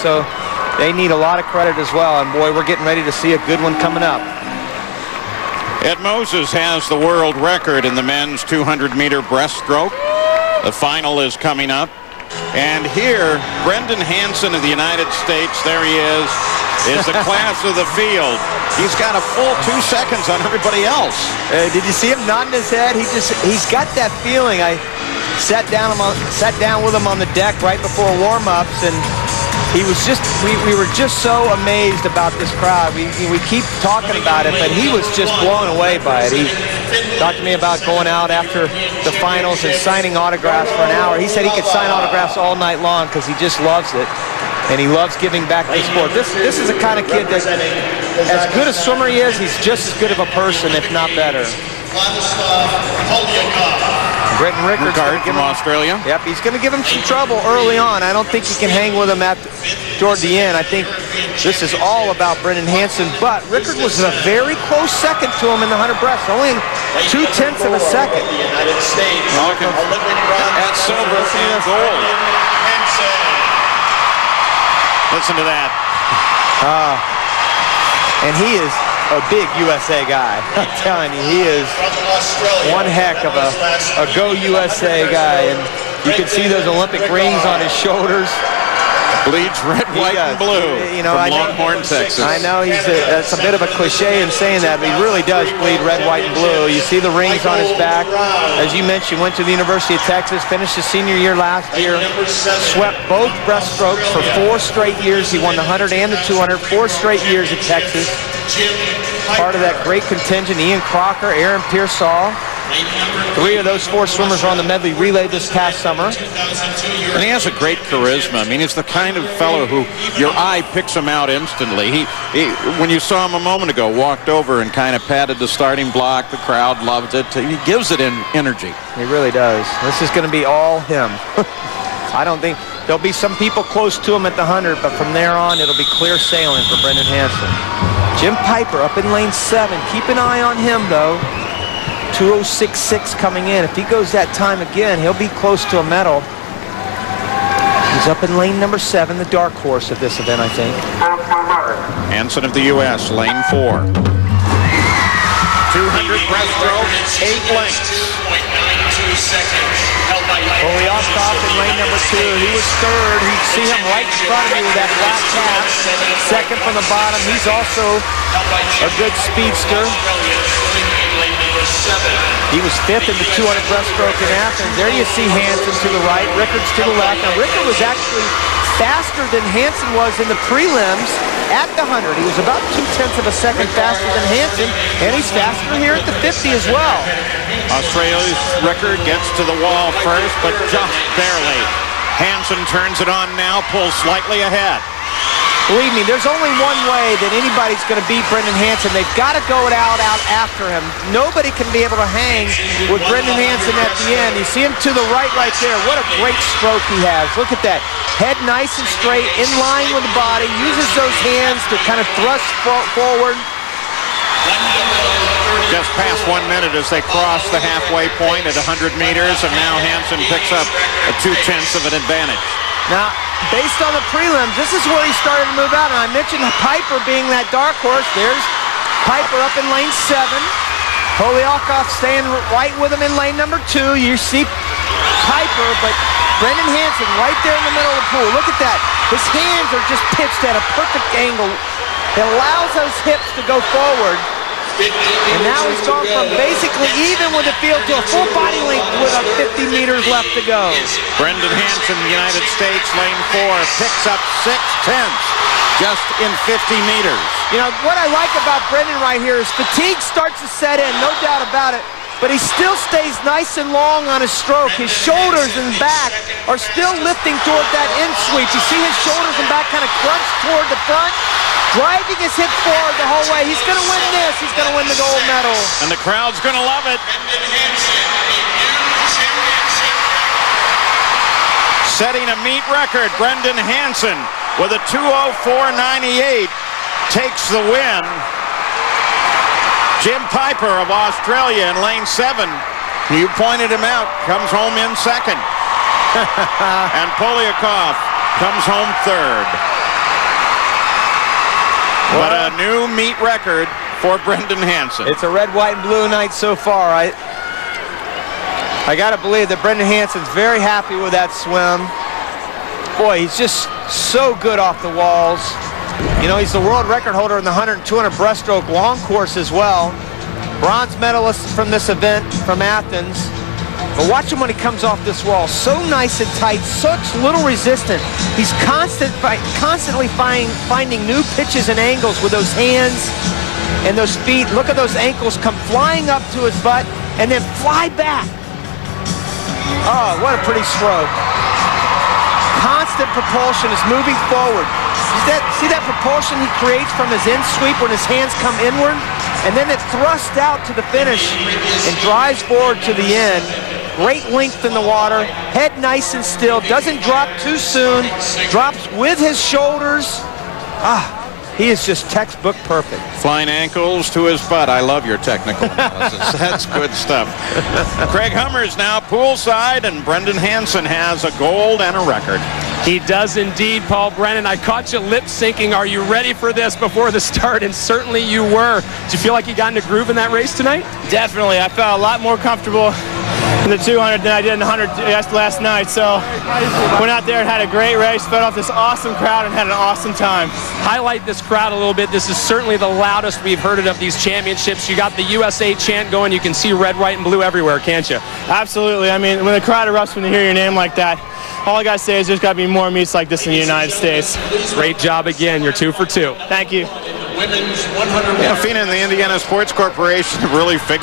So they need a lot of credit as well, and boy, we're getting ready to see a good one coming up. Ed Moses has the world record in the men's 200-meter breaststroke. The final is coming up. And here, Brendan Hansen of the United States, there he is the class of the field. He's got a full 2 seconds on everybody else. Did you see him nodding his head? He's got that feeling. I sat down with him on the deck right before warm-ups, and he was just, we were just so amazed about this crowd. We keep talking about it, but he was just blown away by it. He talked to me about going out after the finals and signing autographs for an hour. He said he could sign autographs all night long because he just loves it, and he loves giving back to the sport. This is the kind of kid that, as good a swimmer he is, he's just as good of a person, if not better. Brenton Rickards from Australia. Yep, he's going to give him some trouble early on. I don't think he can hang with him toward the end. I think this is all about Brendan Hansen, but Rickard was a very close second to him in the 100 breast, only 0.2 of a second. At silver and gold. Listen to that. And he is a big USA guy. I'm telling you, he is one heck of a Go USA guy. And you can see those Olympic rings on his shoulders. Bleeds red, white, and blue. You know, from Longhorn, Texas. I know that's a bit of a cliche in saying that, but he really does bleed red, white, and blue. You see the rings on his back. As you mentioned, went to the University of Texas, finished his senior year last year, swept both breaststrokes for 4 straight years. He won the 100 and the 200, 4 straight years at Texas. Part of that great contingent, Ian Crocker, Aaron Pearsall. 3 of those 4 swimmers are on the medley relay this past summer. And he has a great charisma. I mean, he's the kind of fellow who your eye picks him out instantly. He when you saw him a moment ago, walked over and kind of patted the starting block. The crowd loved it. He gives it energy. He really does. This is going to be all him. I don't think there'll be some people close to him at the 100, but from there on, it'll be clear sailing for Brendan Hansen. Jim Piper up in lane 7. Keep an eye on him, though. 2:06.6 coming in. If he goes that time again, he'll be close to a medal. He's up in lane number 7, the dark horse of this event, I think. Hansen of the U.S., lane 4. 200 breaststroke, 8 lengths. Polyakov in lane number 2. He was 3rd. You see him right in front of me with that black cap. 2nd from the bottom. He's also a good speedster. He was 5th in the 200 breaststroke in Athens. There you see Hansen to the right, Rickards to the left. Now Rickard was actually faster than Hansen was in the prelims at the 100. He was about 0.2 of a second faster than Hansen, and he's faster here at the 50 as well. Australia's Rickard gets to the wall first, but just barely. Hansen turns it on now, pulls slightly ahead. Believe me, there's only one way that anybody's going to beat Brendan Hansen. They've got to go out after him. Nobody can be able to hang with Brendan Hansen at the end. You see him to the right there. What a great stroke he has. Look at that. Head nice and straight, in line with the body. Uses those hands to kind of thrust forward. Just past 1 minute as they cross the halfway point at 100 meters, and now Hansen picks up a 0.2 of an advantage. Now, based on the prelims, this is where he started to move out. And I mentioned Piper being that dark horse. There's Piper up in lane 7. Polyakov staying right with him in lane number 2. You see Piper, but Brendan Hansen right there in the middle of the pool. Look at that. His hands are just pitched at a perfect angle. It allows those hips to go forward. And now he's gone from basically even with the field to a full body length with 50 meters left to go. Brendan Hansen, United States, lane 4, picks up 0.6 just in 50 meters. You know, what I like about Brendan right here is fatigue starts to set in, no doubt about it. But he still stays nice and long on his stroke. His shoulders and back are still lifting toward that end sweep. You see his shoulders and back kind of crunch toward the front, driving his hips forward the whole way. He's going to win this. He's going to win the gold medal. And the crowd's going to love it. Setting a meet record, Brendan Hansen with a 2:04.98 takes the win. Jim Piper of Australia in lane 7, you pointed him out, comes home in 2nd. And Polyakov comes home 3rd. But a new meet record for Brendan Hansen. It's a red, white, and blue night so far. I got to believe that Brendan Hansen's very happy with that swim. Boy, he's just so good off the walls. You know, he's the world record holder in the 100 and 200 breaststroke long course as well. Bronze medalist from this event from Athens. But watch him when he comes off this wall. So nice and tight, such little resistance. He's constantly finding new pitches and angles with those hands and those feet. Look at those ankles come flying up to his butt and then fly back. Oh, what a pretty stroke. Constant propulsion is moving forward. See that propulsion he creates from his in sweep when his hands come inward? And then it thrusts out to the finish and drives forward to the end. Great length in the water, head nice and still, doesn't drop too soon, drops with his shoulders. He is just textbook perfect. Flying ankles to his butt. I love your technical analysis. That's good stuff. Craig Hummer's now poolside, and Brendan Hansen has a gold and a record. He does indeed, Paul Brennan. I caught you lip syncing. Are you ready for this before the start? And certainly you were. Did you feel like you got in a groove in that race tonight? Definitely. I felt a lot more comfortable in the 200 than I did in the 100 last night. So went out there and had a great race, fed off this awesome crowd, and had an awesome time. Highlight this crowd a little bit. This is certainly the loudest we've heard it of these championships. You got the USA chant going. You can see red, white, and blue everywhere, can't you? Absolutely. I mean, when the crowd erupts when they hear your name like that, all I got to say is there's got to be more meets like this in the United States. Great job again. You're 2 for 2. Thank you. Yeah, FINA and the Indiana Sports Corporation have really figured